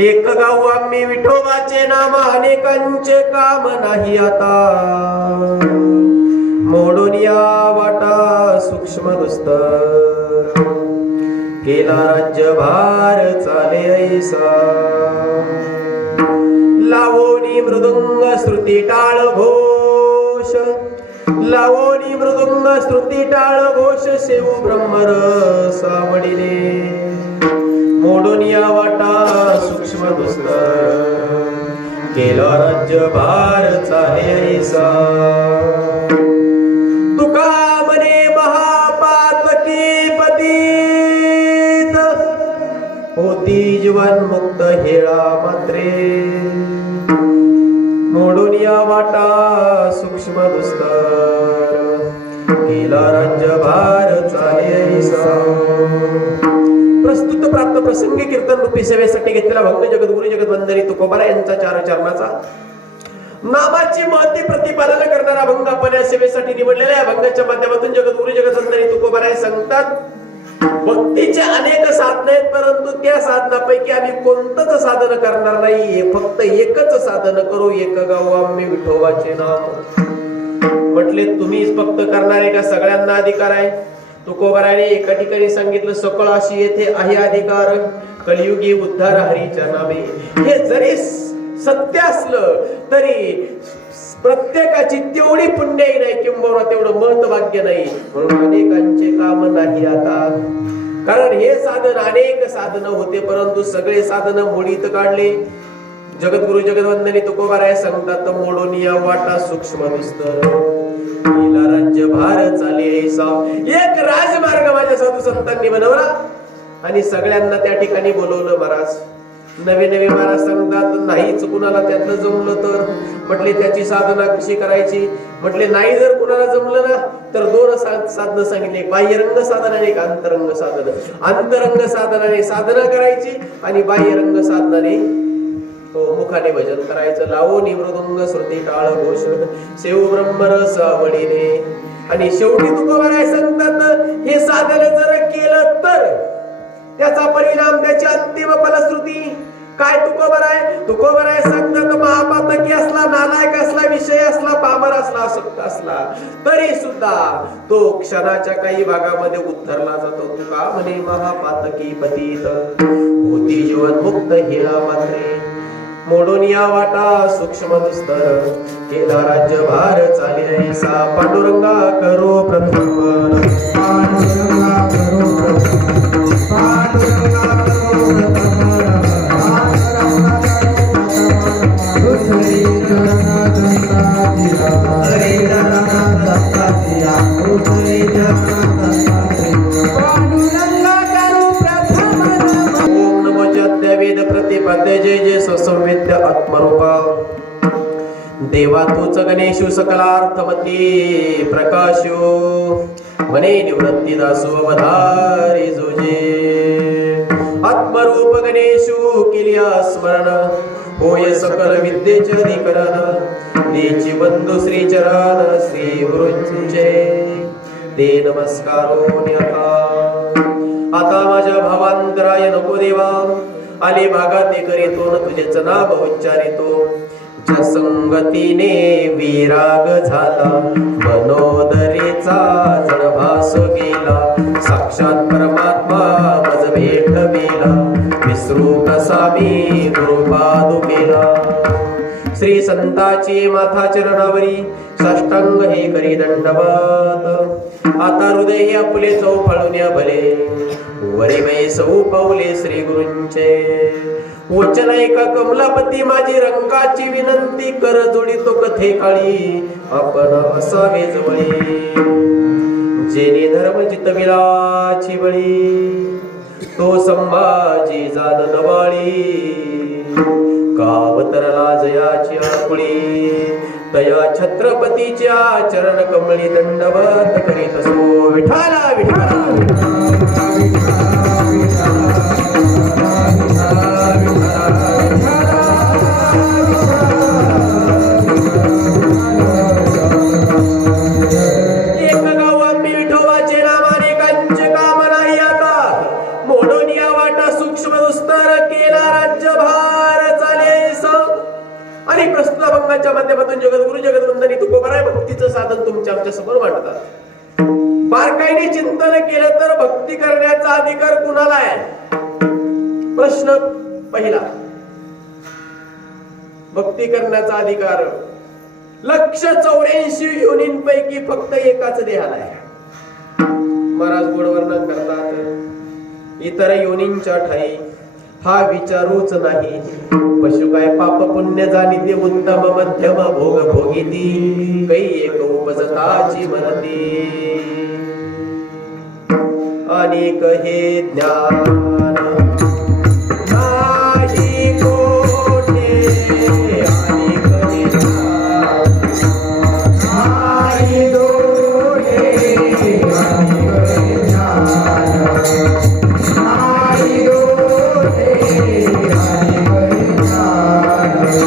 एक गाव आम्ही विठोबाचे नाम अनेकांचे काम नाही आता मोडून या वाटा सूक्ष्म दुस्तर केला राज्यभार चाले ऐसा लावोनी मृदुंग श्रुती टाळ घोष लावोनी मृदुंग श्रुती टाळ घोष सेवू ब्रह्मरस आवडीने मोडून या वाटा सूक्ष्म दुस्तर केला राज्यभार चाले ऐसा तुका म्हणे महापातकी पतित होती जीवन मुक्त हेळा मात्रे मोडून या वाटा सूक्ष्म दुस्तर केला राज्यभार चाले ऐसा प्रस्तुत प्राप्त प्रसंगी कीर्तन रूपी सेवेसाठी घेतलेला भक्त जगद्गुरु जगद्वंदनी तुकोबारा यांचा चार चरणाचा नामाची महती प्रतिपादन करणारा भंग आपण या सेवेसाठी निवडलेला या भंगाच्या माध्यमातून जगद्गुरु जगद्वंदनी तुकोबारा सांगतात भक्तीचे अनेक साधन आहेत परंतु त्या साधनापैकी आम्ही कोणतंच साधन करणार नाही फक्त एकच साधन करू एक गाव आम्ही विठोबाचे नाम म्हटले तुम्हीच फक्त करणार आहे का सगळ्यांना अधिकार आहे तुकोबाराने एका ठिकाणी सांगितलं सकळ अशी येथे आहे अधिकार कलियुगी उद्धार हरीच्या नामे हे जरी सत्य असलं तरी प्रत्येकाची तेवढी पुण्याई नाही किंबहुना तेवढं महत्व भाग्य नाही म्हणून अनेकांचे काम नाही आता कारण हे साधन अनेक साधन होते परंतु सगळे साधन मोडीत काढले जगद्गुरु जगद्वंदनी तुकोबाराय सांगतात मोडून या वाटा सूक्ष्म दुस्तर केला राज्यभार चाले ऐसा एक राजमार्ग माझ्या साधू संतांनी बनवला आणि सगळ्यांना त्या ठिकाणी बोलवलं महाराज नवे नवे महाराज सांगतात नाहीच कुणाला त्यातलं जमलं तर म्हटले त्याची साधना कशी करायची म्हटले नाही जर कुणाला जमलं ना तर दोन साधनं सांगितले बाह्यरंग साधन आणि एक अंतरंग साधन अंतरंग साधनाने साधना करायची आणि बाह्यरंग साधनाने मुखाने भजन करायचं लावो निमृदुंग श्रुती टाळ घोष सेव ब्रह्मरस आवडीने आणि शेवटी तुकोबाराय सांगतात हे साधन जर केलं तर त्याचा परिणाम त्याची अंतिम फलश्रुती काय तुकोबाराय सांगतात महापातकी असला नालायक असला विषय असला पामर असला अशक्त असला तरी सुद्धा तो क्षणाच्या काही भागामध्ये उद्धरला जातो तुका म्हणे महापातकी पतित होती जीवन मुक्त हेला मात्रे मोडून या वाटा सूक्ष्म दुस्तर केला राज्यभार चाले ऐसा पांडुरंगा करो प्रथम पांडुरंगा करो प्रतिपद्य जय जय संवेद्य आत्मरूपा देवा तूच गणेशु सकलार्थमती प्रकाशो मने निवृत्ती दासो अवधारी जोजे आत्मरूप गणेशु किलिया स्मरण होय सकल विद्येचे अधिकरण देची बंधु श्री चरण श्री गुरुंचे ते नमस्कारो आता माझ्या भावांतराय नको देवा आले भागात करीतो न तुझेच नाम उच्चारितो ज्या संगतीने विराग झाला मनोदरेचा जडभास गेला साक्षात परमात्मा मज भेटविला विसरू कसा मी गुरुपादू केला श्री संताची माथा चरणावरी साष्टांग हे करी दंडवत आता हृदय आपुले चौफळून भले वरी मै सौ पाऊले श्री गुरूंचे वचन ऐका कमलापती माझी रंगाची विनंती कर जोडितो कथे काळी आपण असावे जवळी जेने धर्म जितविलाची बळी तो संभाजी जान नवाळी कावतरला जयाची आकुळी तया छत्रपतीच्या चरण कमळी दंडवत करीत असो विठाला विठाला सूक्ष्म दुस्तर केला राज्यभार अभंगाच्या माध्यमातून जगद्गुरु जगदवंदनी तुकोबाराय भक्तीचं साधन तुमच्या आमच्या समोर मांडतात. बारकाईने चिंतन केलं तर भक्ती करण्याचा अधिकार कुणाला आहे? प्रश्न पहिला, भक्ती करण्याचा अधिकार 184 योनींपैकी फक्त एकाच देहाला आहे. महाराज गोड वर्णन करतात, इतर योनींच्या ठाई हा विचारूच नाही. पशु काय पाप पुण्य जाणीते उत्तम मध्यम भोग भोगिती कै एक उपजताची म्हणती. अनेक हे ज्ञान नाही कोठे, अनेक हे ज्ञान नाही कोठे, अनेक हे ज्ञान नाही कोठे, अनेक हे ज्ञान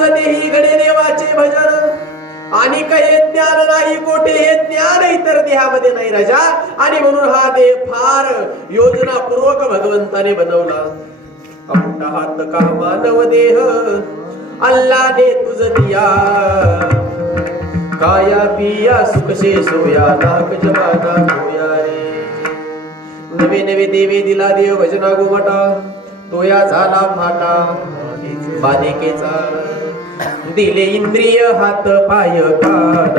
सतही घडे देवाचे भजन. आणि काही ज्ञान नाही कोठे, हे ज्ञान इतर देहामध्ये नाही राजा. आणि म्हणून हा देह फार योजनापूर्वक भगवंताने बनवला. आपला हात का मानव देह अल्लाने तुझ दिया, काया पिया सुखशे सोया नाक जमाना सोया रे. नवे नवे देवे दिला देव भजना गोमटा, तोया झाला फाटा बालिकेचा. दिले इंद्रिय हात पाय कान,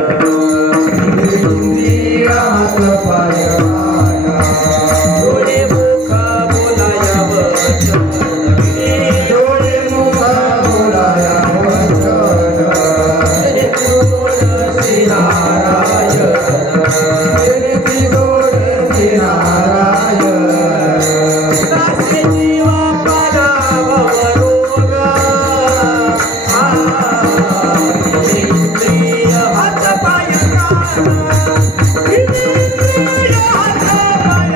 इंद्रिय हात पाय कान. डोळे मुख बोलाया वचन, डोळे मुख बोलाया वचन. गोडसी नारायण, गोडसी नारायण. दासे जीवा पानावा रोगा, इंद्रिय हात पाय कान, इंद्रिय हात पाय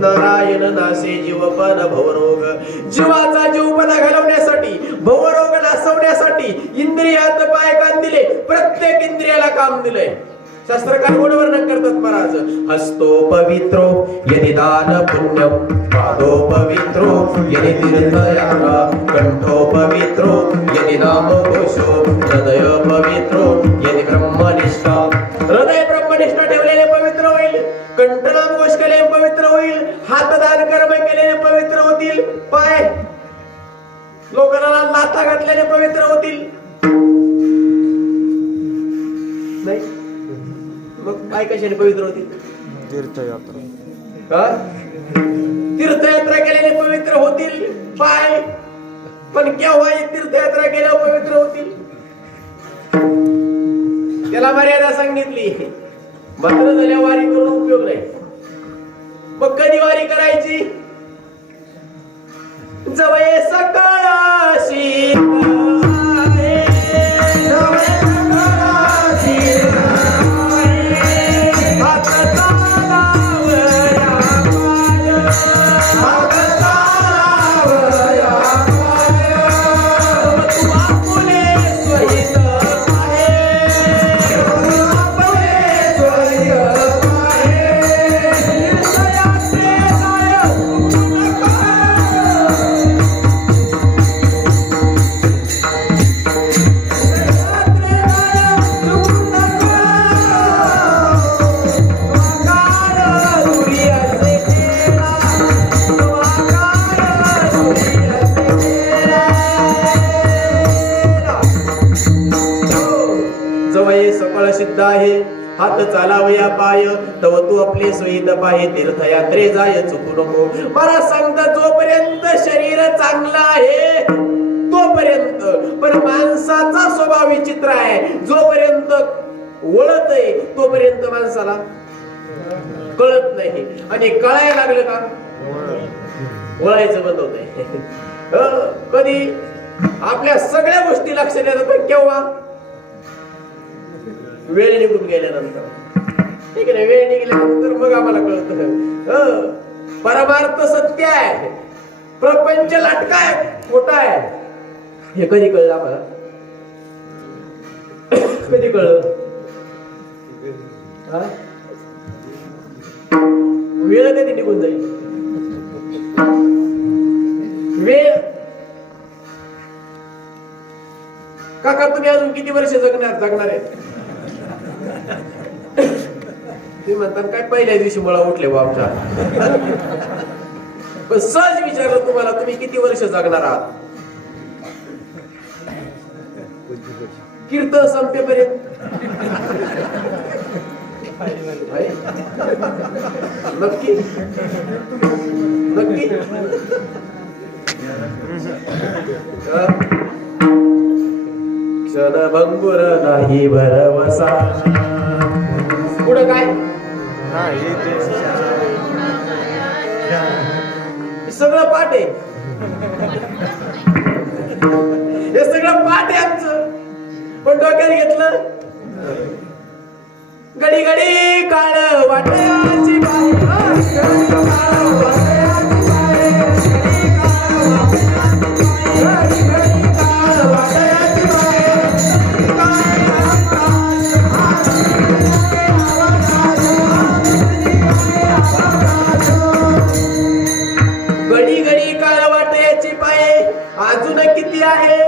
नारायण नासे जीवपण भवरोग. जीवाचा जीवपणा घालवण्यासाठी, भवरोग नासवण्यासाठी इंद्रियात पाय कान दिले. प्रत्येक इंद्रियाला काम दिलंय. शास्त्रकार गोड वर्णन करतात महाराज. हस्तो पवित्रो यदि दान पुण्यम, पादो पवित्रो यदि तीर्थयात्रा, कंठो पवित्रो यदि नाम घोषो, हृदय पवित्रो यदि ब्रह्मनिष्ठा. हृदय ब्रह्मनिष्ठा ठेवलेले पवित्र होईल, कंठनाम घोष केले पवित्र होईल, हात दान कर्म केलेले पवित्र होतील, पाय लोकांना लाथा घातलेले पवित्र होतील. नाही मग पाय कशाने पवित्र होतील? तीर्थयात्रा, तीर्थयात्रा केलेले पवित्र होतील पाय. पण केव्हा तीर्थयात्रा केल्यावर पवित्र होतील? त्याला मर्यादा सांगितली. मात्र झाल्या वारी करून उपयोग नाही. मग कधी वारी करायची? जवळ सकाळशी सिद्ध आहे. हात चालावया पाय तव तू आपले सोयीत पाहे तीर्थयात्रे जाय चुकू नको. मला सांगता जोपर्यंत शरीर चांगलं आहे तोपर्यंत, पण माणसाचा स्वभाव विचित्र आहे. जोपर्यंत वळत आहे तोपर्यंत माणसाला कळत नाही, आणि कळायला लागलं का वळायचं बंद होत आहे. कधी आपल्या सगळ्या गोष्टी लक्षात येतात, पण केव्हा वेळ निघून गेल्यानंतर. ठीक आहे, वेळ निघाल्यानंतर मग आम्हाला कळत परमार्थ सत्य आहे, प्रपंच लाटका आहे, खोटा आहे. हे कधी कळलं आम्हाला? कधी कळलं? वेळ कधी निघून जाईल? वेळ काका तुम्ही अजून किती वर्ष जगणार आहे? तुम्ही म्हणतात काय पहिल्या दिवशी मला उठले बाबा. पण सहज विचारलं तुम्हाला, तुम्ही किती वर्ष जगणार आहात? कीर्तन संपेपर्यंत. नक्की नक्की क्षणभंगुर नाही भरवसा. पुढं काय? सगळं पाठ आहे, हे सगळं पाठ आहे आमचं, पण डोक्यात घेतलं. घडी घडी काळ वाटयाची बाई, घडी घडी काळ वाटयाची पाय अजून किती आहे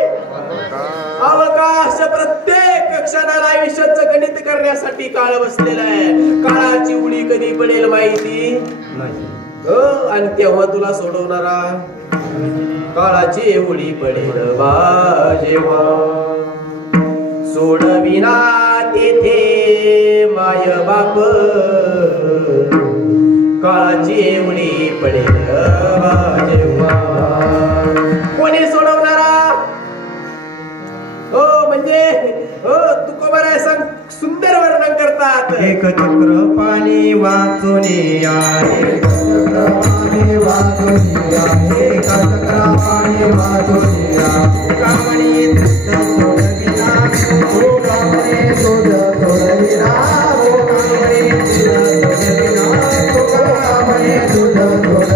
अवकाश. प्रत्येक क्षणाला आयुष्याचं गणित करण्यासाठी काळ बसलेला आहे. काळाची उडी कधी पडेल माहिती नाही, आणि तेव्हा तुला सोडवणारा काळाची उडी पडेल जेव्हा. सोडविना तेथे माय बाप काळाची उडी पडेल जेव्हा. कोणी सोडवणारा? हो म्हणजे हो तुकोबाराय सांग सुंदर वर्णन करतात. एक चक्र पाणी वाचून या, एक चक्र पाणी वाचून या, एक चक्र पाणी वाचून या. कामणी सोडविना, हो कामणी सोडविना, हो कामणी सोडविना, हो कामणी सोडविना.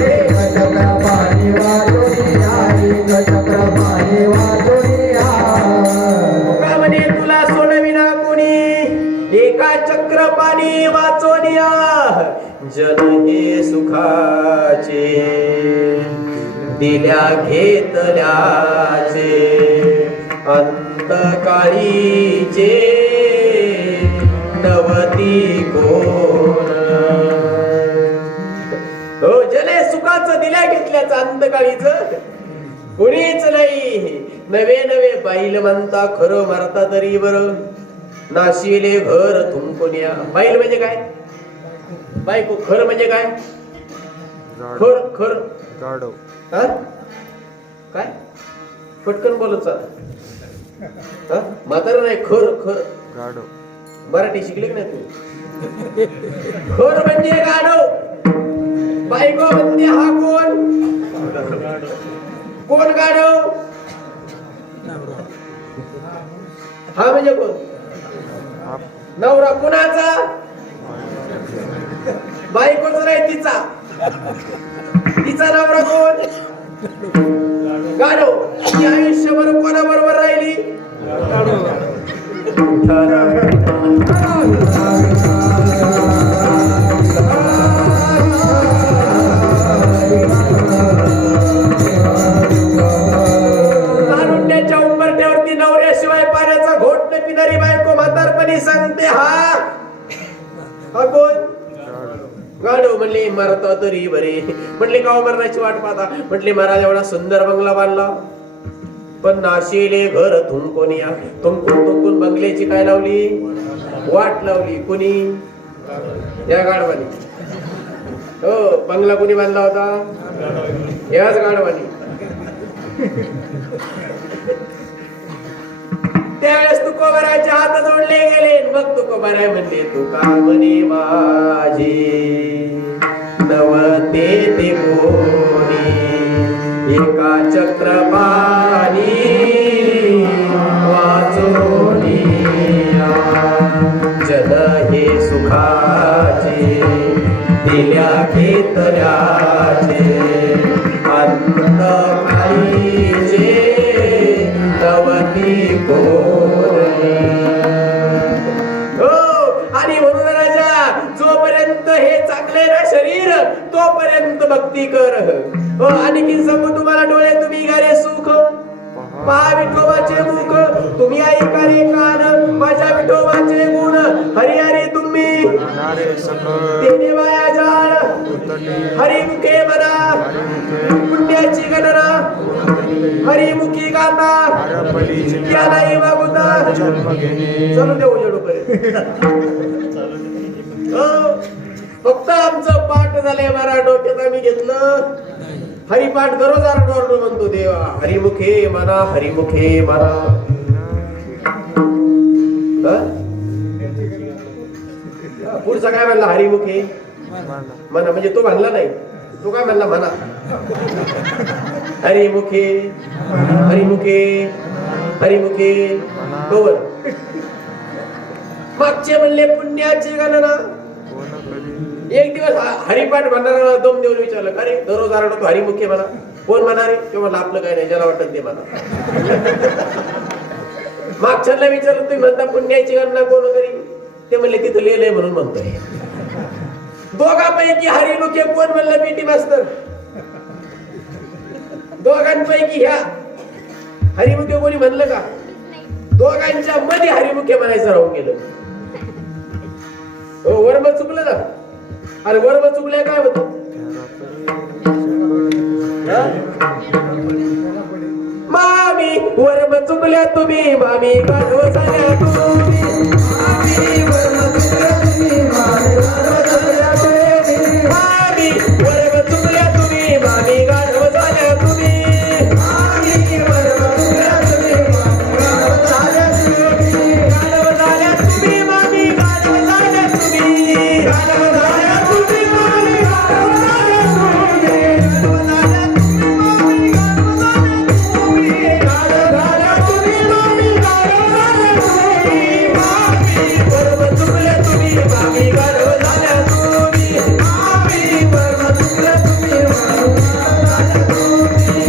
एक चक्र पाणी वाचून या, एक चक्र पाणी वाचून या, एक चक्र पाणी वाचून या. म्हणे तुला सोडविना कोणी, एका चक्र पाणी वाचोनिया. जन हे सुखाचे दिल्या घेतल्याचे अंतकाळीचे नवती कोण. हो जले सुखाचं दिल्या घेतल्याचं अंतकाळीचं कोणीच नाही. नवे नवे बैल म्हणता खरं मारता तरी बर, नाशिले घर तुमकोनिया. बैल म्हणजे काय? बायको. खर म्हणजे काय? खर खर गाढव. काय पटकन बोलत चाल. म्हातारा नाही, खर खर गाढव. मराठी शिकले की नाही तू? खर म्हणजे गाढव. बायको म्हणजे हा कोण? कोण गाढव? हा म्हणजे कोण? नवरा. कुणाचा? बायकोचा नाही, तिचा. तिचा नवरा कोण? गाढव. ती आयुष्यभर कोणाबरोबर राहिली? तारुण्याच्या उंबरठ्यावरती नवऱ्याशिवाय पाण्याचा घोट न पिणारी बायको म्हातारपणी सांगते हा कोण? गाढव. म्हणले मरता तरी बरे. म्हणले का मरणाची वाट पाहता? म्हटले महाराज एवढा सुंदर बंगला बांधला, पण नाशिले घर थुंकून या. थुंकून थुंकून बंगल्याची काय लावली? वाट लावली. कुणी? या गाढवानी. हो, बंगला कुणी बांधला होता? याच गाढवानी. त्यावेळेस तुकोबाराचे हात जोडले गेले. मग तुकोबाराय म्हणले, तुका म्हणे माझे नवते ते कोणी, एका चक्रपाणी वाचोनिया. जन हे सुखाचे दिल्या घेतल्याचे, अंत काहीचे नवती कोणी. हो, आणि म्हणून राजा, जोपर्यंत हे चांगले ना शरीर, तोपर्यंत भक्ती कर. हो, आणखी सांगू तुम्हाला, डोळे तुम्ही गारे सुख, पहा विठोबाचे मुख, तुम्ही ऐका रे कान माझ्या विठोबाचे गुण. हरी हरी तुम्ही तेने वाया जाण, हरिमुखे म्हणा पुण्याची गणना, हरिमुखी गाता त्या नाही मागुता. चलू दे उजेडू पर्यंत. फक्त आमचं पाठ झालंय, मरा डोक्यात आम्ही घेतलं हरिपाठ. दररोज आरडोरडो म्हणतो देवा, हरिमुखे म्हणा, हरिमुखे म्हणा. पुढचा काय म्हणला? हरिमुखे म्हणा. म्हणजे तो म्हणला नाही, तो काय म्हणला? म्हणा. हरिमुखे हरिमुखे हरिमुखे. कवर मागचे म्हणले पुण्याची गणना. एक दिवस हरिपाठ म्हणणारा दम देऊन विचारलं, अरे दररोज आरडतो हरिमुखे म्हणा, कोण म्हणा रे? ते म्हणलं आपलं काय नाही, ज्याला वाटत ते म्हणा. मागच्याला विचारलं, तुम्ही म्हणता पुण्याची गणना कोण तरी? ते म्हणले तिथं लिहिलंय म्हणून म्हणतोय. दोघांपैकी हरिमुखे कोण म्हणलं? पीटी मास्तर. दोघांपैकी ह्या हरिमुखे कोणी म्हणलं का? दोघांच्या मध्ये हरिमुखे म्हणायचं राहून गेलं. हो, वर्म चुकलं ना. अरे वर्म चुकल्या काय होत? मामी वर्म चुकल्या तुम्ही, मामी गाढव झाल्या तुम्ही. मामी वर्म चुकल्या तुम्ही, मामी गाढव झाल्या तुम्ही. मामी वर्म चुकल्या तुम्ही, मामी गाढव झाल्या तुम्ही. मामी वर्म चुकल्या तुम्ही, मामी गाढव झाल्या तुम्ही. गाढव झाल्या तुम्ही, मामी गाढव झाल्या तुम्ही. गाढव झाल्या तुम्ही, मामी गाढव झाल्या तुम्ही. गाढव झाल्या तुम्ही, मामी गाढव झाल्या तुम्ही. मामी वर्म चुकल्या तुम्ही, मामी गाढव झाल्या तुम्ही. मामी वर्म चुकल्या तुम्ही, मामी गाढव झाल्या तुम्ही.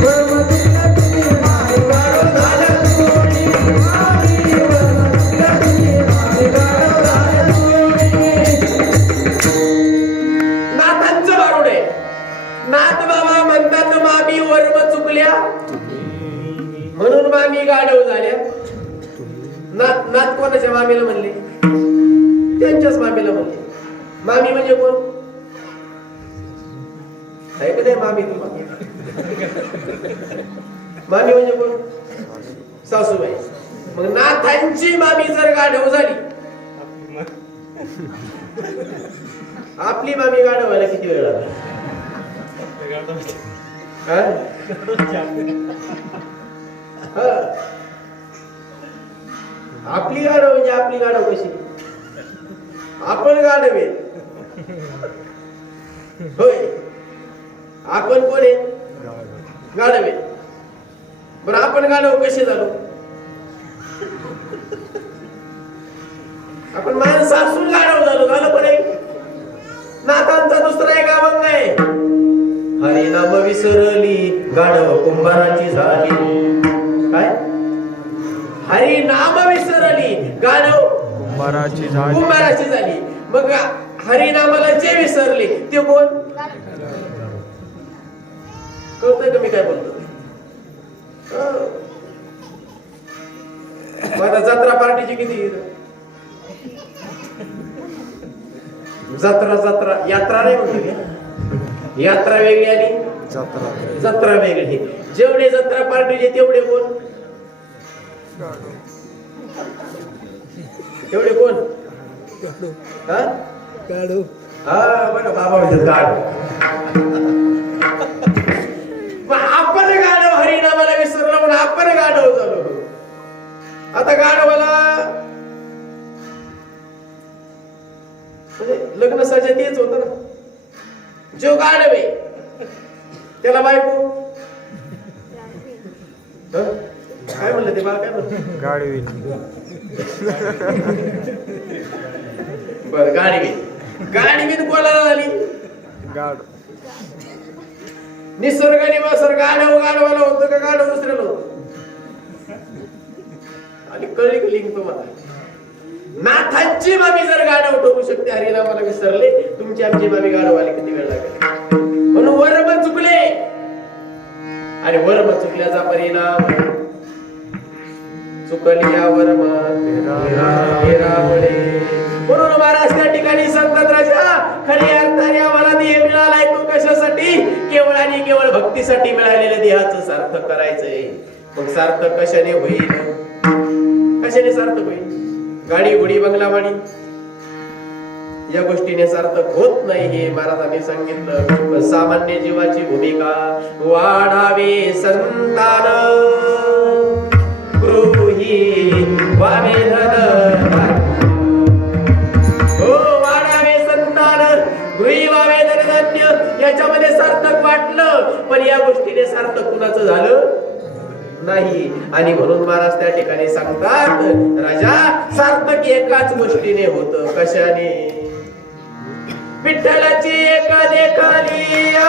वर्म चुकल्या तुम्ही, मामी गाढव झाल्या तुम्ही. मामी वर्म चुकल्या तुम्ही, मामी गाढव झाल्या तुम्ही. नाथांचं बारूड आहे. नाथ बाबा म्हणतात, मामी वर्म चुकल्या म्हणून मामी गाढव झाल्या. नाथ नाथ कोणाच्या मामीला म्हणले? त्यांच्याच मामीला म्हणले. मामी म्हणजे कोण? आहे का नाही मामी? तुम्हाला मामी म्हणजे कोण? सासूबाई. मग नाथांची मामी जर गाढव झाली, आपली मामी गाढव व्हायला किती वेळ लागला? आपली गाढव म्हणजे आपली गाढव कशी? आपण गाढव आहे. होय, आपण कोण आहे? गाढव आहे. बरं, आपण गाढव कसे झालो? आपण माणसं असून गाढव झालो. झालं पण आहे. नाथांचा दुसरा एक अभंग आहे, हरिनाम विसरली गाढव कुंभाराची झाली. काय? हरिनाम विसरली गाढव कुंभाराची झाली. मग हरिनामाला जे विसरले ते कोण? कळतंय का मी काय बोलतो? आता जत्रा पार्टीची किती? जत्रा जत्रा यात्रा नाही म्हणते, यात्रा वेगळी आली जत्रा जत्रा वेगळी. जेवढे जत्रा पार्टीचे तेवढे कोण? तेवढे कोण? हा बघा बाबा म्हणतात गाढव. आपण गाढव हरिनामाला विसरलो म्हणून आपण गाढव झालो. आता गाढवाला लग्न साजा तेच होत ना. जो गाढव आहे त्याला बायको काय म्हणलं ते, मला काय म्हणलं? गाडवी. बर गाडवी. गाडवी कोणाला झाली? गाड निसर्ग निवासर गाढव गाढवाला होतं का गाढव दुसऱ्याला होतं? आणि कळली का लिंक तुम्हाला? नाथांची मामी जर गाढव ठरू शकते हरिनामाला विसरले, तुमची आमची मामी गाढव आली किती वेळ लागेल? म्हणून वर्म चुकले आणि वर्म चुकल्याचा परिणाम चुकलिया वर्म हेरावळे. म्हणून महाराज त्या ठिकाणी सांगतात, राजा खऱ्या अर्थाने आम्हाला देह मिळालाय तो कशासाठी? केवळ आणि केवळ भक्तीसाठी मिळालेल्या देहाचं सार्थक करायचंय. मग सार्थक कशाने होईल? कशाने सार्थक होईल? गाडी घोडी बंगलावाडी या गोष्टीने सार्थक होत नाही हे महाराजांनी सांगितलं. पण सामान्य जीवाची भूमिका वाढावे संतान गृही वावे धन. हो वाढावे संतान गृही वावे धनधान्य याच्यामध्ये सार्थक वाटलं, पण या गोष्टीने सार्थक कुणाचं झालं नाही. आणि म्हणून महाराज त्या ठिकाणी सांगतात, राजा सार्थक एकाच गोष्टीने होतं. कशाने? विठ्ठलाची एक देखलिया.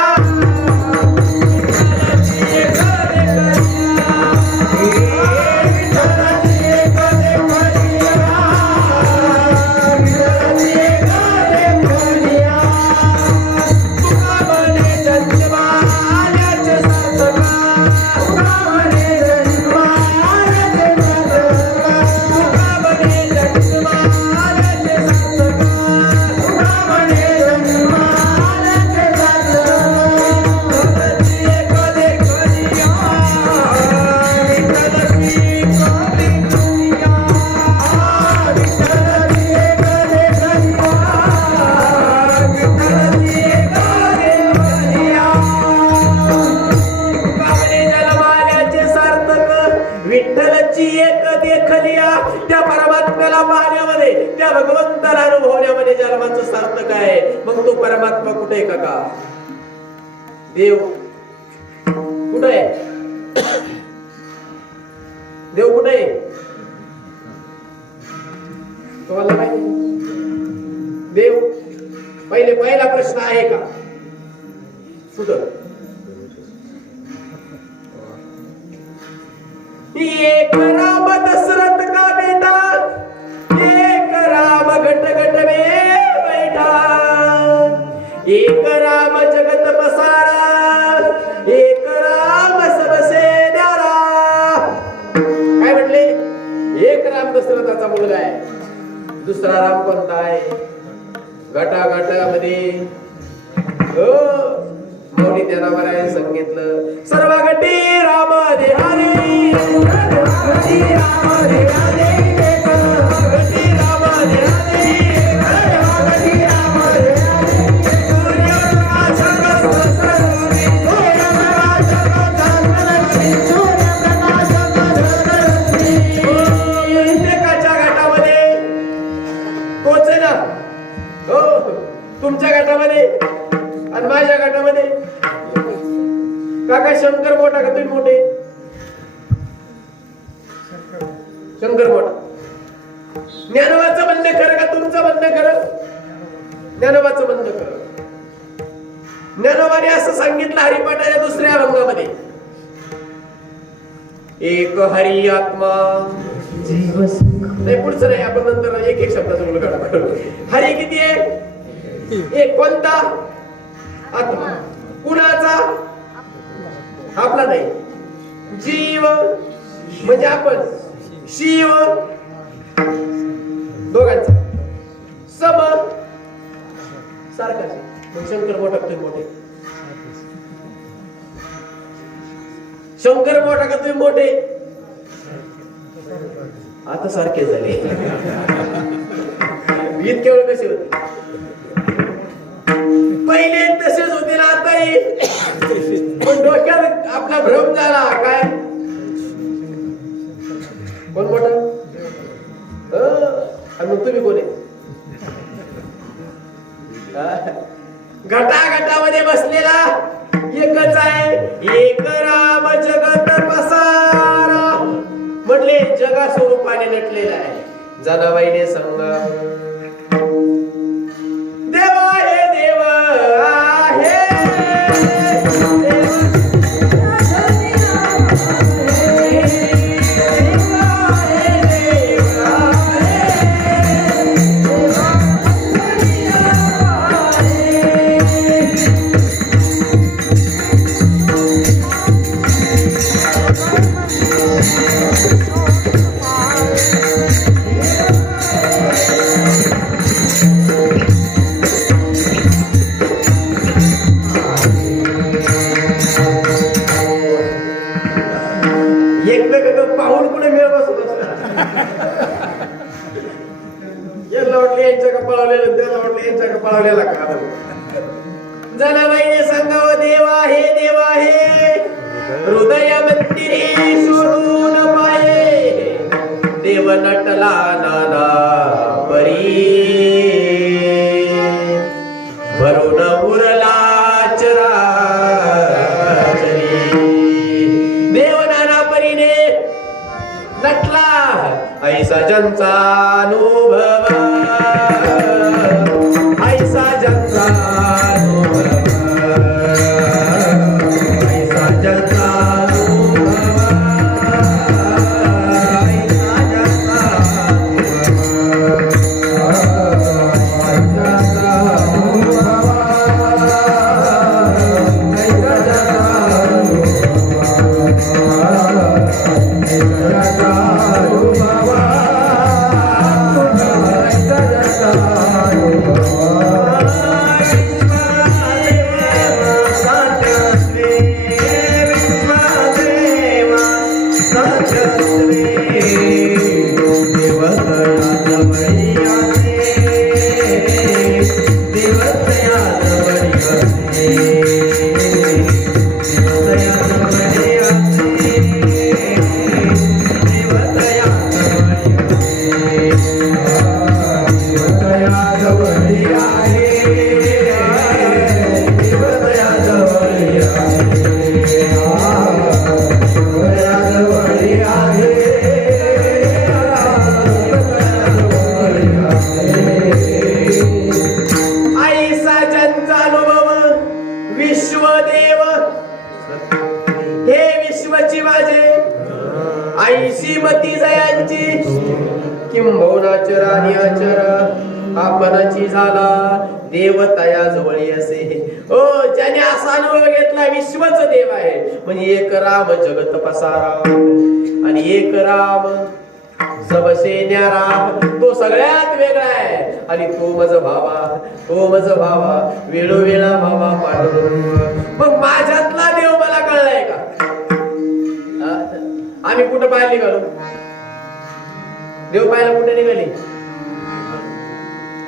विठ्ठलाची एक देखलिया. त्या परमात्म्याला पाहण्यामध्ये, त्या भगवंताला अनुभवण्यामध्ये जन्माचं सार्थक आहे. मग तो परमात्मा कुठे आहे काका? देव कुठे आहे? देव कुठे आहे तुम्हाला माहिती? देव पहिला प्रश्न आहे का? सुधर. एक राम दशरथ का बेटा, एक राम घट घट में बैठा, एक राम जगत पसारा, एक राम सबसे न्यारा. काय म्हटले? एक राम दशरथाचा मुलगा आहे. दुसरा राम कोणता आहे? घटाघटामध्ये हो मोठी त्या नावाने सांगितलं. सर्व घटी राम देहारे, तुमच्या घाटामध्ये आणि माझ्या घाटामध्ये काका शंकर मोठा का तुम्ही मोठे? शंकर मोठा. ज्ञानोबाचं म्हणणं खरं का तुमचं म्हणणं खरं? ज्ञानोबाचं म्हणणं खरं. ज्ञानोबाने असं सांगितलं हरिपाठाच्या दुसऱ्या अभंगामध्ये, एक हरी आत्मा नाही, पुढचं नाही, आपण नंतर एक एक शब्दाचं उलगडा करू. हरी किती आहे? एक. कोणता? आत्मा. कुणाचा? आपला नाही. जीव म्हणजे आपण, शिव दोघांचा सम सारखाच. मग शंकर मोठा तुम्ही मोठे. शंकर मोठा का तुम्ही मोठे? आता सारखे झाले. इतके वेळ कसे होते? पहिले तसेच होते ना आताही. पण डोक्यात आपला भ्रम झाला. काय कोण मोठा? आणि मग तुम्ही कोण आहे? गटागटामध्ये बसलेला एकच आहे. एक राम जगत पसारा म्हटले जगा स्वरूपाने नटलेला आहे. जनाबाईने सांगा देवा हे देव आहे. पाहून कुठे मेळ बसत याला वाटलं यांच्या का पळवलेलं, त्याला वाटलं यांच्या का पळवलेला का. जनाबाईने सांगावं देवा हे देवा हे हृदय मंदिरी सोडून पाये. देव नटला नाना परी भरून उरला चराचरी. देव नाना परीने नटला ऐसा ज्यांचा अनुभव, ऐसा ज्यांचा अनुभव, ऐसा ज्यांचा अनुभव, ऐसा ज्यांचा ऐशीमती जयांची किंबहुना चरानी अचर आपणाची झाला देवतया जवळी असे. ओ ज्याने असा अनुभव घेतला विश्वच देव आहे म्हणजे एक राम जगत पसारा आणि एक राम सबसे न्यारा तो सगळ्यात वेगळा आहे. आणि तो मज भावा, तो मज भावा वेळोवेळा भावा पांडुरंग. मग माझ्यातला देव मला कळलाय का? आम्ही कुठं पाहायला निघालो? देव पाहायला कुठे निघाली?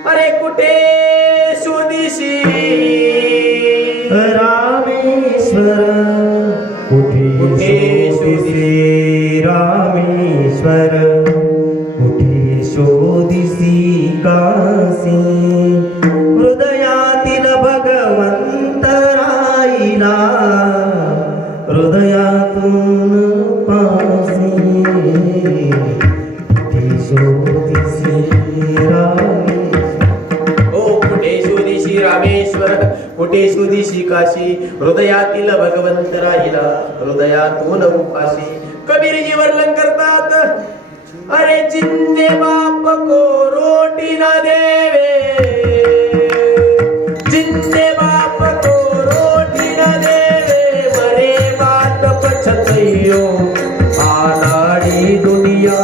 अरे कुठे स्वदेशी रामेश्वर, कुठे स्वदेशी रामेश्वर, कुठे शोधिसी काशी. हृदयातील भगवंत राहिला हृदयातून पासी. कुठे शोधिसी रामेश्वर, कुठे सुदिशी काशी. हृदयातील भगवंत राहिला हृदयातून उपाशी. कबीरजी वर्णन करतात अरे जिंदे बाप को रोटी न देवे, जिंदे बाप को रोटी न देवे, मरे बात पछतइयो आनाडी दुनिया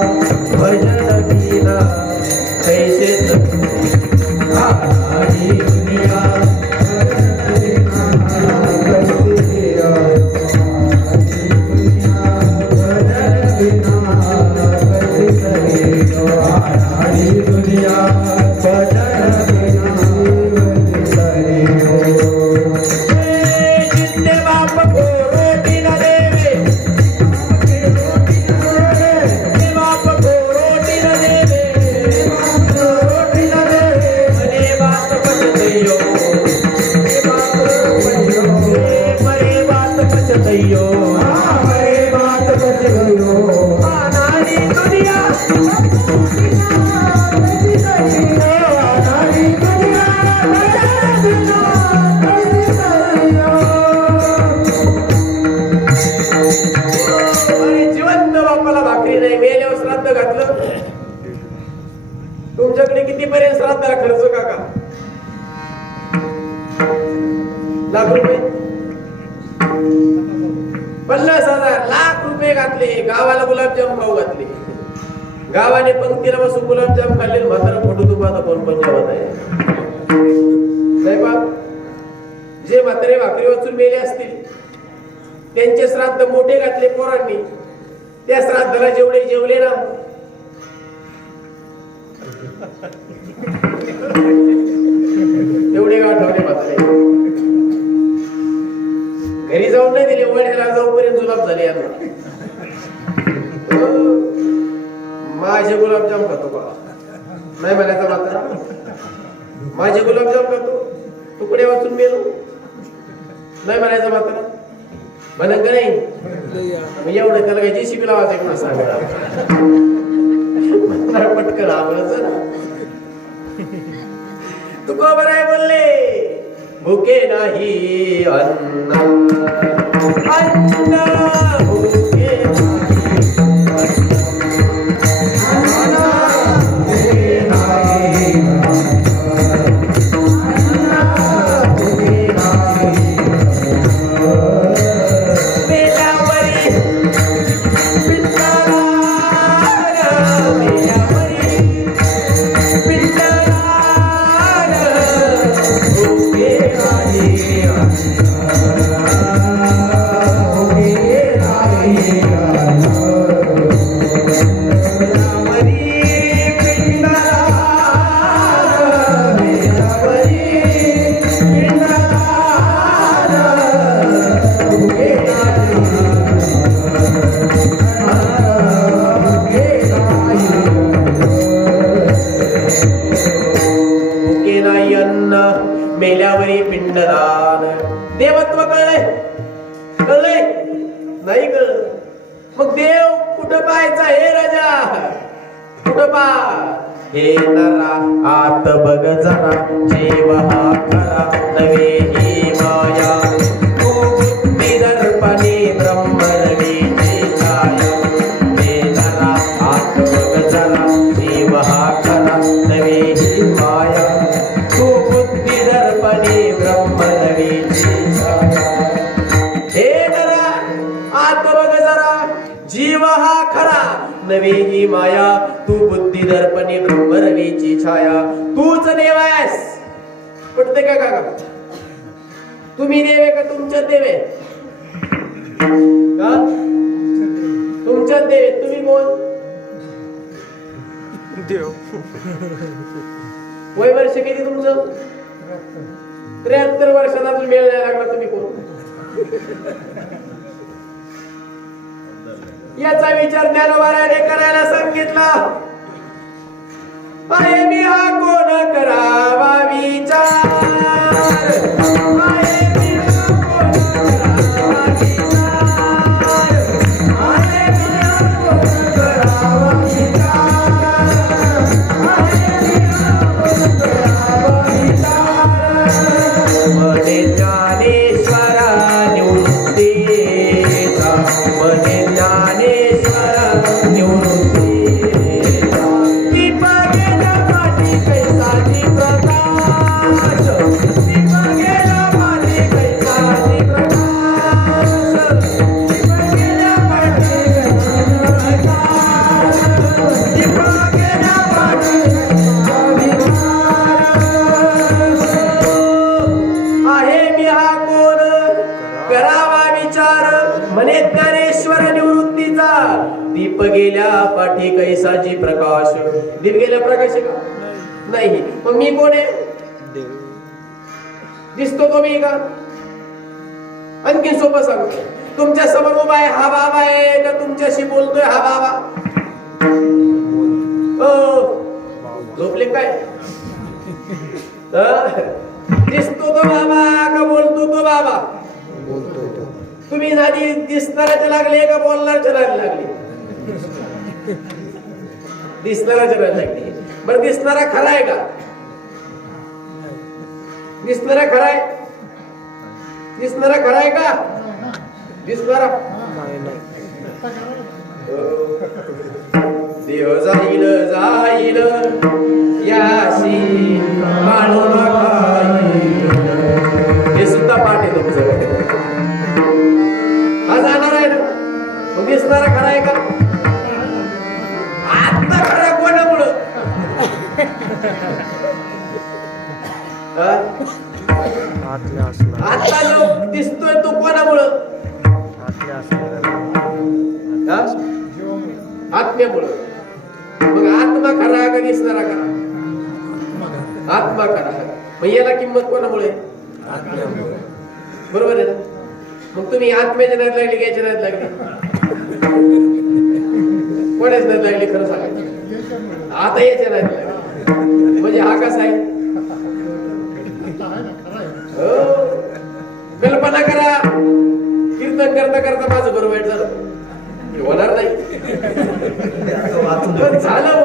भजन बिना कैसे आनाडी दुनिया भजन बिना कैसे. जितने बाप को रोटी न देवे, जितने बाप को रोटी न देवे, मरे बात बचतैयो, मरे बात बचतैयो, आनारी दुनिया अरे जिवंत बापाला भाकरी नाही, मेल्यावर श्राद्ध घातलं. तुमच्याकडे कितीपर्यंत श्राद्धाला खर्च काका? लाख रुपये, 50,000 लाख रुपये घातले. गावाला गुलाबजाम खाऊ घातले. गावाने पंक्तीला बसून गुलाबजाम खाल्ले. म्हातारा फोटो तुम्हाला कोण पंचावत आहे नाही बा. जे म्हातारे भाकरी वाचून मेले असतील त्यांचे श्राद्ध मोठे घातले पोरांनी. त्या श्राद्धाला जेवढे जेवले ना, तेवढे गाठवले म्हातारे. घरी जाऊन नाही दिले, वडिला जाऊपर्यंत जुलाब झाले यांना. माझे गुलाबजाम खातो बा नाही म्हणायचा म्हातारा. माझे गुलाबजाम खातो, तुकडे वाचून मेलो नाही म्हणायचा म्हातारा. म्हणत का नाही मग एवढं त्याला काही जेसीबी लावायचं कोणा सांगा. पटकन आवडच ना. तू का बरं बोलले, भुके नाही अन्न अन्न भुके मेल्यावरी पिंडदान. देवत्व कळले कळले नाही कळलं. मग देव कुठं पाहायचा हे राजा, कुठं पा हे नरा आत बघ जरा, जीव हा खरा नवे ही माया. बुद्धी दर्पणे ब्रह्मरवीची छाया. हे नरा आत बघ जरा, जीव हा खरा नवे ही माया. बुद्धी दर्पणे ब्रह्मरवीची छाया. हे नरा आत बघ जरा, जीव हा खरा नवे ही माया. तू बुद्धी दर्पणे ब्रह्मरवीची छाया. तूच देव आहेस. पटते का काका? तुम्ही देव आहे का तुमच्यात देव आहे? का तुमच्यात देव आहे? तुम्ही कोण? देव. वय वर्ष किती तुमचं? 73 वर्षात अजून मेळ नाही लागला. तुम्ही कोण? याचा विचार ज्ञानोबाराने करायला सांगितला. अरे मी हा कोण करावा विचार. अरे मी हा कोण करावा विचार. अरे मी हा कोण करावा विचार. अरे मी हा कोण करावा विचार. मने ज्ञानेश्वरा निवृत्तीचा, मने ज्ञानेश्वरा निवृत्तीचा. दीप गेला पाठी कैसाची प्रकाश. दीप गेला पाठी कैसाची प्रकाश. दीप गेला पाठी कैसाची प्रकाश. दीप गेला पाठी कैसाची प्रकाश. आहे मी हा कोण करावा विचार. मने ज्ञानेश्वर निवृत्तीचा. दीप गेल्या पाठी कैसाची प्रकाश. दीप गेल्या प्रकाश का? नाही. मग मी कोण आहे? दिसतो तो मी का? आणखी सोपं सांगतो. तुमच्या समोर उभा आहे हा बाबा आहे का तुमच्याशी बोलतोय हा बाबा? झोपले काय? दिसतो तो बाबा का बोलतो तो बाबा? तुम्ही आधी दिसणाऱ्याचे लागले का बोलणाऱ्याचे लागले? दिसणाऱ्याचे लागले. बरं दिसणारा खरा आहे का? दिसणारा खरा आहे? दिसणारा खरा आहे का? दिसणारा देव जाईल जाईल याशी काढू नका. हे सुद्धा पाठ आहे तुमचं. हा जाणार आहे ना? मग दिसणारा खरा आहे का? आता खरा कोणामुळं? आता जो दिसतोय तो कोणामुळं? आत्म्यामुळं. मग आत्मा खरा का दिसणारा खरा? आत्मा खरा. मग याला किंमत कोणामुळे? बरोबर आहे ना? मग तुम्ही आत्म्याच्या नाद लागली की याच्या नाद लागली? कोणाच नाद लागली खरं सांगायचं? आता याच्या नाद लागली. म्हणजे हा कसा आहे? कल्पना करा. कीर्तन करता करता माझं बरोबर वाईट झालं होणार नाही. झालं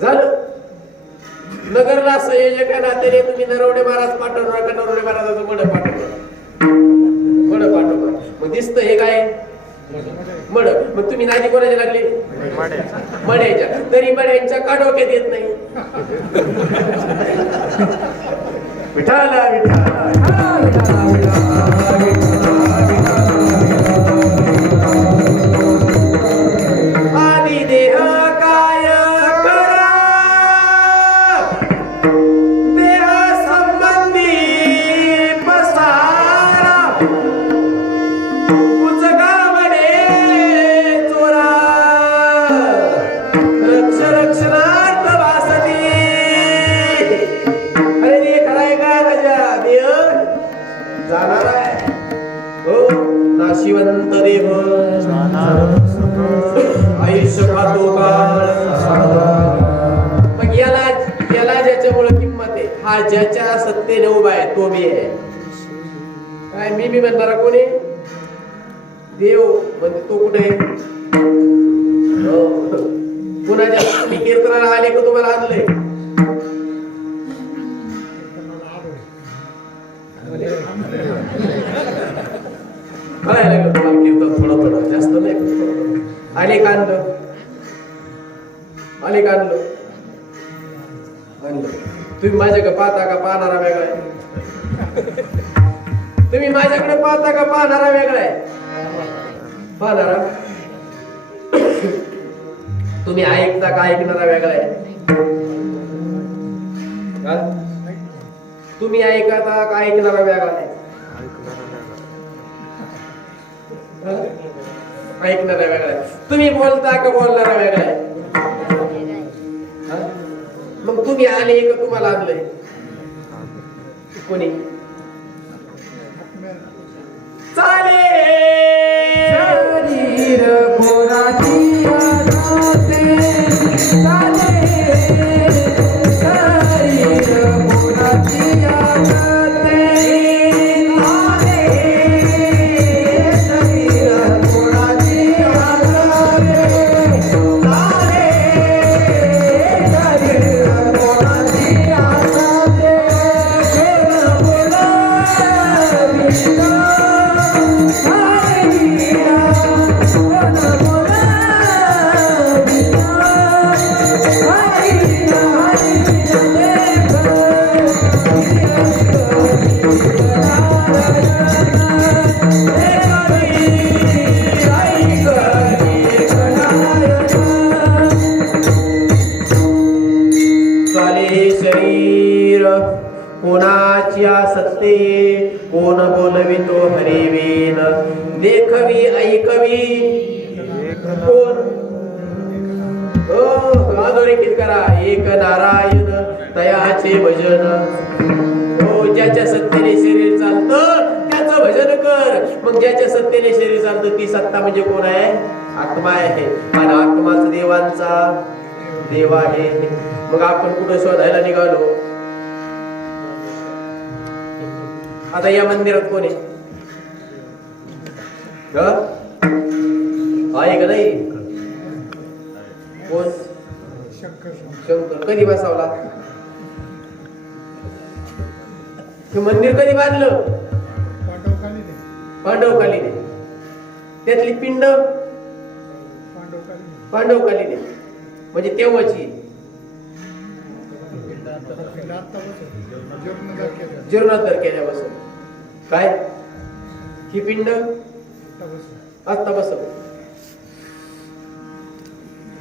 झालं. नगरला संयोजक नात्याने तुम्ही नरवडे महाराज पाठवणार का नरवडे महाराजाचं मड पाठवणार? मड पाठवणार. मग दिसत हे काय? मड. मग तुम्ही नादी कोणाची लागली? मड्याच्या. तरी मड्यांच्या का डोक्यात येत नाही? विठाला आदि देह काय करा देह संबंधी पसारा उचगावणे चोरा रक्षणार्थ वासती. अरे देह कराय का राजा? देह जाणार आहे. हो नाशिवंत देह आयुष्य खातो काळ. मग याला ज्याच्यामुळे किंमत आहे हा ज्याच्या सत्तेने उभा आहे तो मी आहे. काय मी म्हणणारा कोणी? देव म्हणजे तो कुठे? कुणाच्या तुम्ही कीर्तनाला आले का तुम्हाला आणलंय? कळायला लागलं तुम्हाला कीर्तन थोडं थोडं जास्त नाही. आले का आणलं? आले का आणलं? आणलं. तुम्ही माझ्याकडे पाहता का पाहणारा वेगळा आहे? तुम्ही माझ्याकडे पाहता का पाहणारा वेगळा आहे? पाहणारा. तुम्ही ऐकता का ऐकणारा वेगळा आहे? तुम्ही ऐकता का ऐकणारा वेगळा आहे? ऐकणारा वेगळा आहे. तुम्ही बोलता का बोलणारा वेगळा आहे? मग तुम्ही आले का तुम्हाला आणलंय कोणी? चाले शरीर कोणाची आजाते चाले शरीर कोणाची आजाते कोणाच्या सत्ते कोण बोलवितो हरिवेन देखवी ऐकवी कोण हो अधोरेखित करा. एक नारायण तयाचे भजन. हो ज्याच्या सत्तेने शरीर चालतं त्याचं भजन कर. मग ज्याच्या सत्तेने शरीर चालतं ती सत्ता म्हणजे कोण आहे? आत्मा आहे. आणि आत्माच देवांचा देव आहे. मग आपण कुठं शोधायला निघालो? आता या मंदिरात कोण आहे? आहे का नाही? कोण? शंकर. कधी बसवला? हे मंदिर कधी बांधलं? पांडवकालीने. त्यातली पिंड पांडवकालीने म्हणजे तेव्हाची. जीर्णोद्धार केल्यापासून काय ही पिंड आत्ता बसव.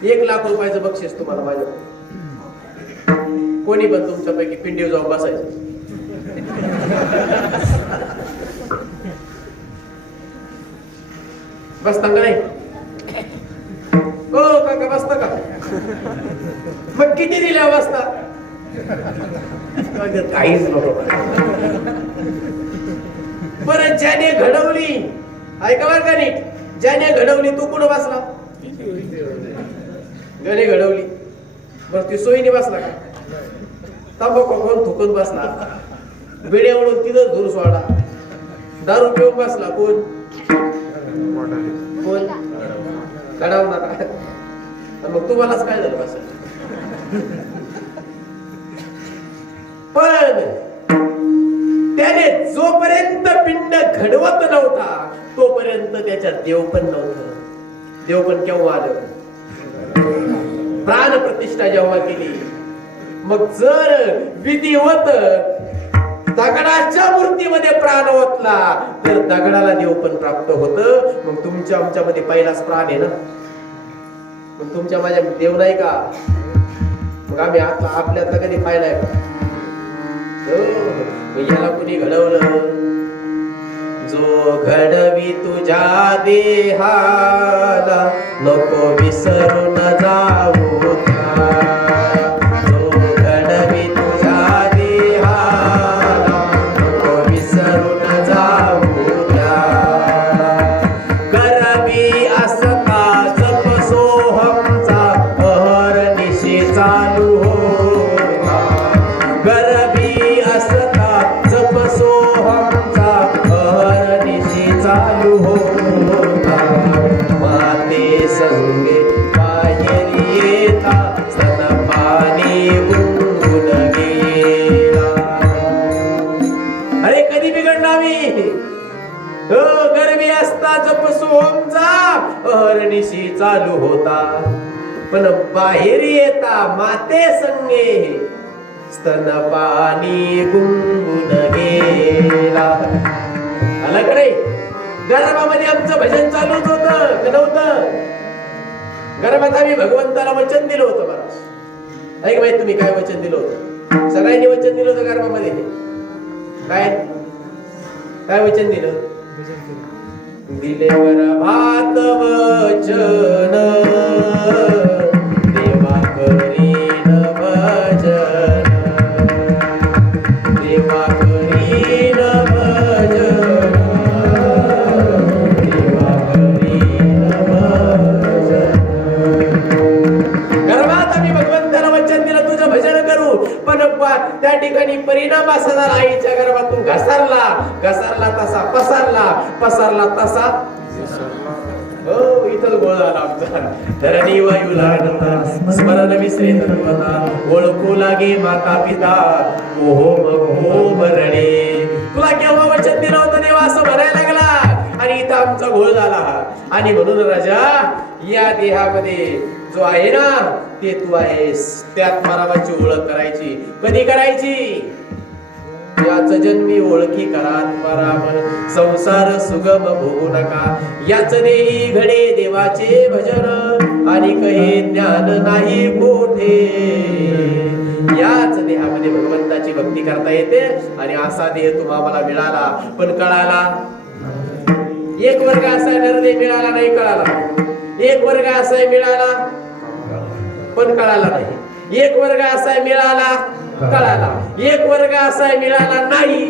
1,00,000 रुपयाचं बक्षीस तुम्हाला माझ्या. कोणी पण तुमच्यापैकी पिंडीवर जाऊन बसायचं. बसता का नाही? हो काका बसता का? मग किती दिल्या बसता? काहीच नको. परत ज्याने घडवली ऐका बरं का नीट. ज्याने घडवली तू कुठं बसला? ज्याने घडवली. बरं ती सोयीने बसला का? तंबाखू कोण थुकून बसला? बिड्यावरून तिथं धूर सोडला. दारू पिऊन बसला कोण? कोण घडवणार? मग तुम्हालाच काय झालं बस. पण त्याने जोपर्यंत पिंड घडवत नव्हता तोपर्यंत त्याच्यात देव पण नव्हतं. देव पण केव्हा आलं? प्राण प्रतिष्ठा जेव्हा केली. मग जर विधिवत दगडाच्या मूर्तीमध्ये प्राण ओतला तर दगडाला देव पण प्राप्त होत. मग तुमच्या आमच्यामध्ये पहिलाच प्राण आहे ना. मग तुमच्या माझ्या देव नाही का? मग आम्ही आता आपल्यातला कधी पाहिलाय का? याला कुणी घडवलं? जो घडवी तुझ्या देहाला नको विसरून जाऊ त्या. जो घडवी तुझ्या देहाला नको विसरून जाऊ त्या. गरबी असता जप सोहमचा अहर्निशी चालू होता. गरबी असता जप सोहमचा अहर्निशी चालू होता. माते संगे बाहेर येता स्तनपानी गुणगुण गेला. अरे कधी बिघडला मी? गरबी असता जप सोहमचा अहर्निशी चालू होता. पण बाहेर येता माते संगे स्तनपानी गुणगुण गेला. आला का नाही? गरबामध्ये आमचं भजन चालूच होतं का नव्हतं? गरबात आम्ही भगवंताला वचन दिलं होतं. बरं ऐक माहिती तुम्ही काय वचन दिलं होतं? सगळ्यांनी वचन दिलं होतं गरबामध्ये. काय काय वचन दिलं? दिलेवर भात वचन देवा करीन भजन. देवा करीन भजन. देवा करीन भजन. गर्भात आम्ही भगवंताला वचन दिलं तुझं भजन करू. पण त्या ठिकाणी परिणाम असा झाला. आईच्या गर्भातून घसरला. घसरला तसा पसरला. पसरला तसा हो इथं गोळ झाला आमचा. धरणी वायू लागता स्मरण विसरे तत्वता. ओळखू लागे माता पिता ओम रणे. तुला केव्हा वचन दिलं होतं देवा असं म्हणायला लागला. आणि इथं आमचा घोळ झाला. आणि म्हणून राजा या देहामध्ये जो आहे ना ते तू आहेस. त्यात मानवाची ओळख करायची. कधी करायची? याच जन्मी ओळखी करा परामन. संसार सुगम भोगू नका. याच देही घडे देवाचे भजन. आणि कहे ज्ञान नाही कोठे. याच देहामध्ये भगवंताची भक्ती करता येते. आणि असा देह तुम्हाला मिळाला. पण कळाला एक वर्ग असा नरदेह मिळाला नाही. कळाला एक वर्ग असा मिळाला. पण कळाला नाही. एक वर्ग असा मिळाला, कळाला. एक वर्ग असा मिळाला नाही,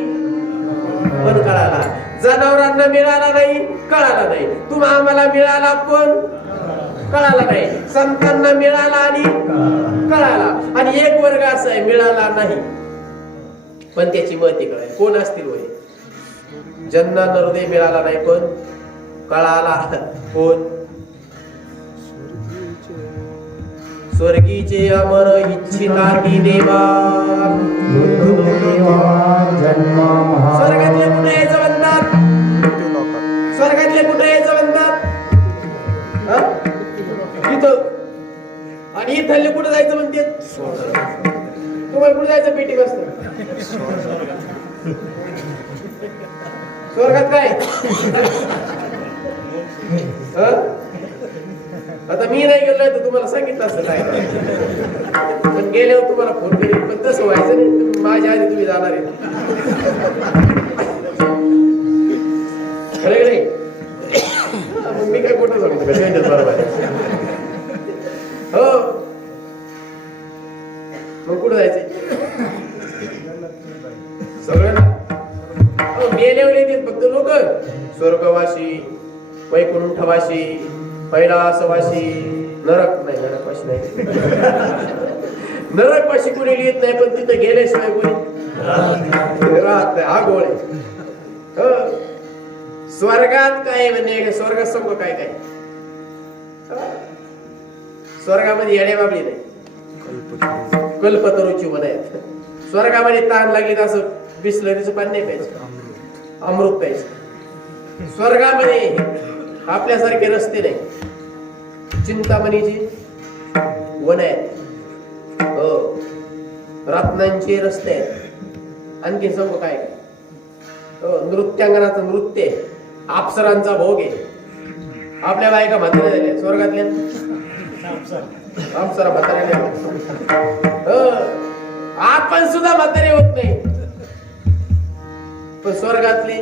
पण कळाला. जनावरांना मिळाला नाही, कळाला नाही. तुम्हा आम्हाला मिळाला, पण कळाला नाही. संतांना मिळाला आणि कळाला. आणि एक वर्ग असा आहे मिळाला नाही, पण त्याची महती कळाली. कोण असतील होय? ज्यांना नरदे मिळाला नाही, पण कळाला. कोण? स्वर्गीचे अमर इच्छिता की देवा. स्वर्गातले कुठे यायचं म्हणतात? स्वर्गातले कुठे यायचं म्हणतात? इथं. आणि इथले कुठे जायचं म्हणते? तुम्हाला कुठे जायचं? पेटी बसत स्वर्गात काय? आता मी नाही गेलोय तर तुम्हाला सांगितलं असतं काय, पण गेल्यावर तुम्हाला फोन करेल. पण तसं व्हायचं नाही, माझ्या आधी तुम्ही जाणार आहे. खरं नाही? मग मी काय खोटं सांगतो का? त्यांच्याच बरोबर आहे. हो, मग कुठं जायचंय? सगळं ना मेल्यावर येतील फक्त लोक. स्वर्गवासी, वैकुंठवासी, कैलासवासी, नरकवासी नाही. नरकवासी कोणी लिहित नाही, पण तिथं गेल्याशिवाय कोणी राहत नाही. हा गोळ आहे. स्वर्गात काय म्हणजे स्वर्गात समज काय काय? स्वर्गामध्ये येण्या बाबली नाही, कल्पतरूची वन आहेत. स्वर्गामध्ये ताण लागली तर असं बिस्लरीचं पाणी नाही प्यायचं, अमृत प्यायचं. स्वर्गामध्ये आपल्यासारखे रस्ते नाही, चिंतामणीची वन आहेत. हो, रत्नांचे रस्ते आहेत. आणखी समोर काय? हो, नृत्यांगनाचं नृत्य आहे, अप्सरांचा भोग आहे. आपल्या बायका म्हाताऱ्या झाल्या, स्वर्गातल्या अप्सरा म्हाताऱ्या. आपण सुद्धा म्हातारे होत नाही, पण स्वर्गातले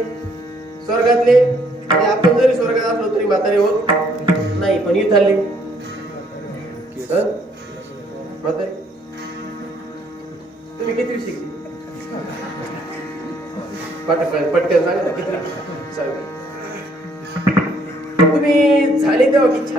आणि आपण जरी स्वर्गात असलो तरी म्हातारे होत नाही. पण इथले म्हातारे. तुम्ही किती शिकली? पटकन सांगा ना, किती? तुम्ही झाले तेव्हा किती छान